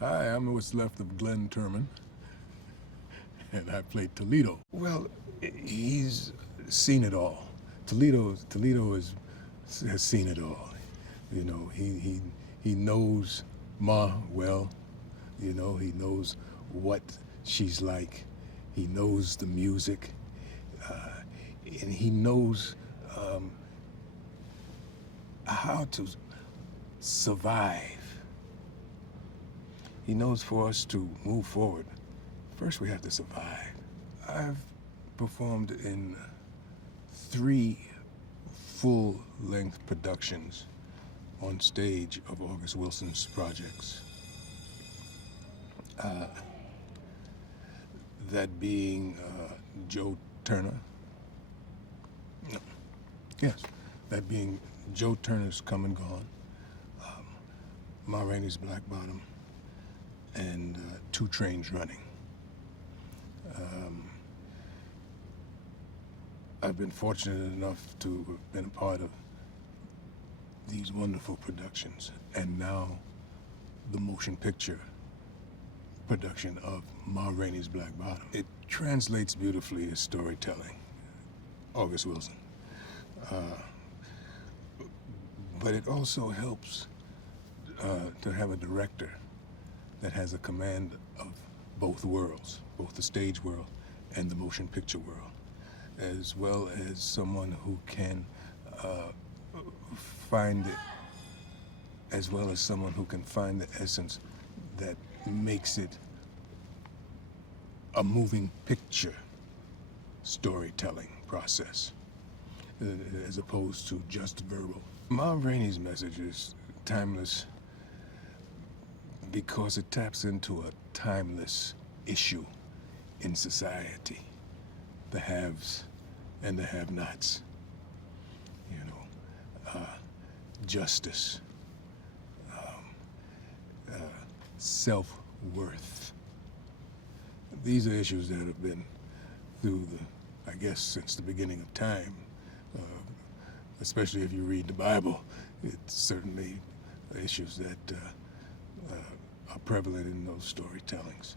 Hi, I'm what's left of Glynn Turman, and I played Toledo. Well, he's seen it all. Toledo has seen it all. You know, he knows Ma well. You know, he knows what she's like. He knows the music, uh, and he knows how to survive. He knows for us to move forward, first we have to survive. I've performed in 3 full-length productions on stage of August Wilson's projects. That being Joe Turner. No, yes, that being Joe Turner's Come and Gone, Ma Rainey's Black Bottom, and Two Trains Running. I've been fortunate enough to have been a part of these wonderful productions, and now the motion picture production of Ma Rainey's Black Bottom. It translates beautifully as storytelling, August Wilson. But it also helps to have a director that has a command of both worlds, both the stage world and the motion picture world, as well as someone who can find it, as well as someone who can find the essence that makes it a moving picture storytelling process, as opposed to just verbal. Ma Rainey's message is timeless because it taps into a timeless issue in society, the haves and the have-nots. You know, justice, self-worth. These are issues that have been through I guess, since the beginning of time. Especially if you read the Bible, it's certainly issues that are prevalent in those storytellings.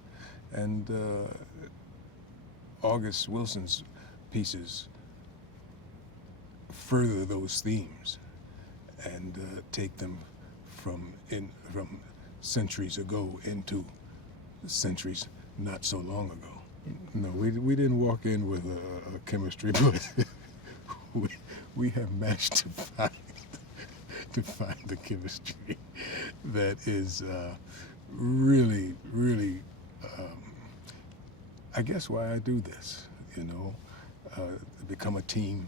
And August Wilson's pieces further those themes and take them from centuries ago into centuries not so long ago. No, we didn't walk in with a chemistry, but we have managed to find the chemistry that is really, really, I guess why I do this, you know, become a team.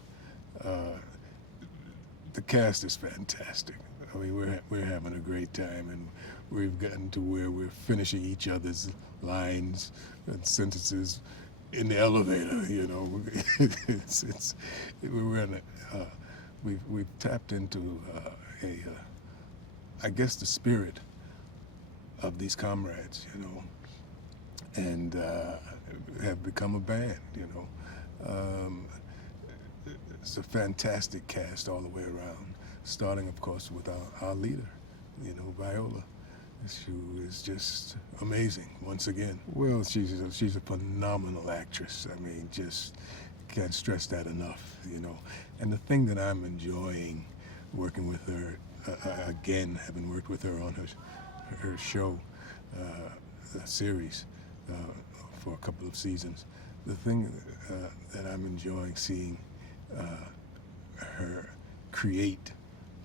The cast is fantastic. I mean, we're having a great time, and we've gotten to where we're finishing each other's lines and sentences in the elevator. You know, we've tapped into I guess the spirit of these comrades, you know, and have become a band. You know, it's a fantastic cast all the way around. Starting, of course, with our leader, you know, Viola, who is just amazing once again. Well, she's a phenomenal actress. I mean, just can't stress that enough, you know. And the thing that I'm enjoying working with her, again, having worked with her on her show, series, for a couple of seasons, the thing that I'm enjoying seeing her create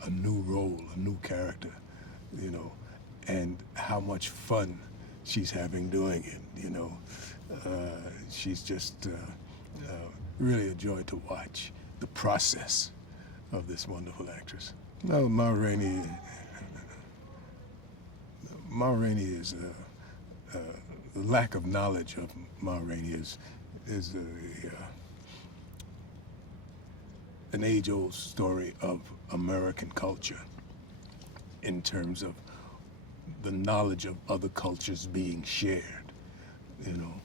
a new role, a new character, you know, and how much fun she's having doing it, you know. She's just really a joy to watch the process of this wonderful actress. No, Ma Rainey is the lack of knowledge of Ma Rainey is an age-old story of American culture in terms of the knowledge of other cultures being shared. You know,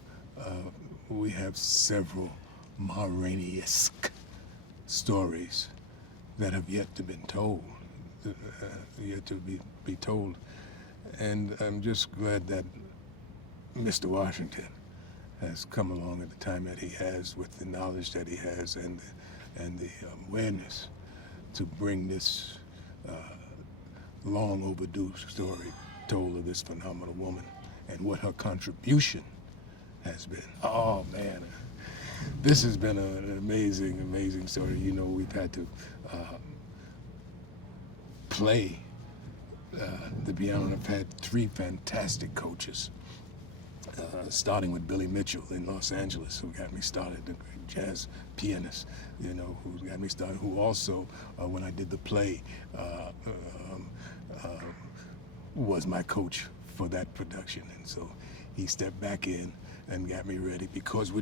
we have several Ma Rainey-esque stories that have yet to be told, And I'm just glad that Mr. Washington has come along at the time that he has, with the knowledge that he has, and the awareness to bring this long overdue story told of this phenomenal woman and what her contribution has been. Oh man, this has been an amazing, amazing story. You know, we've had to play the piano, and I've had three fantastic coaches, starting with Billy Mitchell in Los Angeles, who got me started, a great jazz pianist, you know, who got me started, who also, when I did the play, was my coach for that production. And so he stepped back in and got me ready, because I'm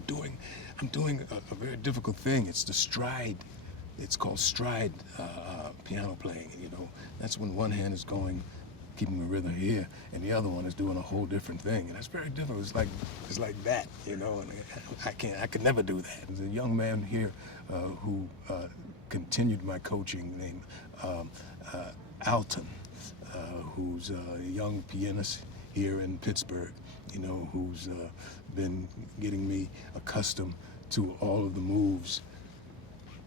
doing a very difficult thing. It's the stride. It's called stride piano playing. You know, that's when one hand is going, keeping the rhythm here, and the other one is doing a whole different thing, and that's very difficult. It's like that, you know. And I could never do that. There's a young man here who continued my coaching, named Alton, who's a young pianist here in Pittsburgh, you know, who's been getting me accustomed to all of the moves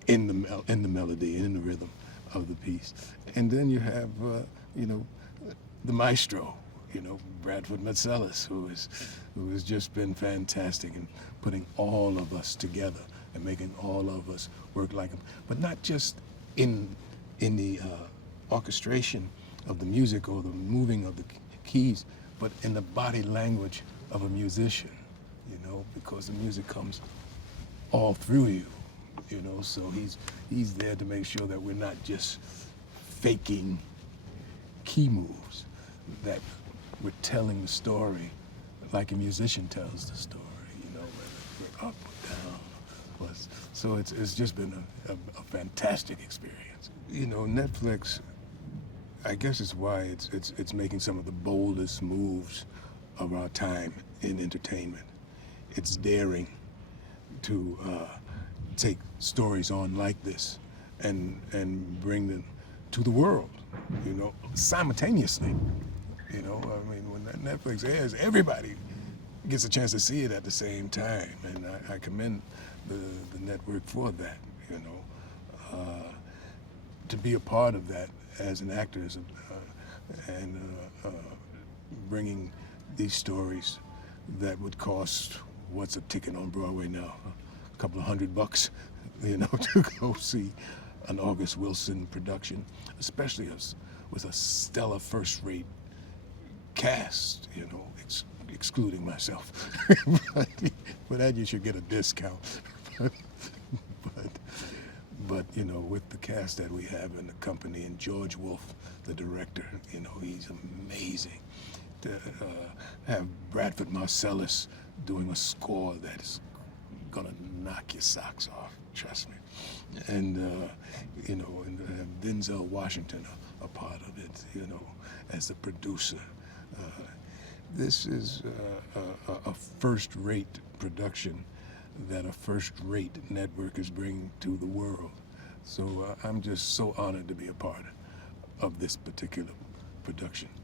in the melody and in the rhythm of the piece. And then you have, you know, the maestro, you know, Bradford Metzelis, who has just been fantastic in putting all of us together and making all of us work like him. But not just in the orchestration of the music or the moving of the keys, but in the body language of a musician, you know, because the music comes all through you, you know. So he's there to make sure that we're not just faking key moves, that we're telling the story like a musician tells the story, you know, whether we're up or down. So it's just been a fantastic experience. You know, Netflix, I guess it's why it's making some of the boldest moves of our time in entertainment. It's daring to take stories on like this and bring them to the world, you know, simultaneously. You know, I mean, when Netflix airs, everybody gets a chance to see it at the same time, and I commend the network for that, you know. To be a part of that as an actor and bringing these stories that would cost, what's a ticket on Broadway now? A couple of $100, you know, to go see an August Wilson production, especially with a stellar first-rate cast, you know, excluding myself. But that you should get a discount. But you know, with the cast that we have in the company, and George Wolfe, the director, you know, he's amazing. To have Bradford Marcellus doing a score that is gonna knock your socks off, trust me. And you know, and Denzel Washington a part of it, you know, as the producer. This is a first-rate production that a first-rate network is bringing to the world. So I'm just so honored to be a part of this particular production.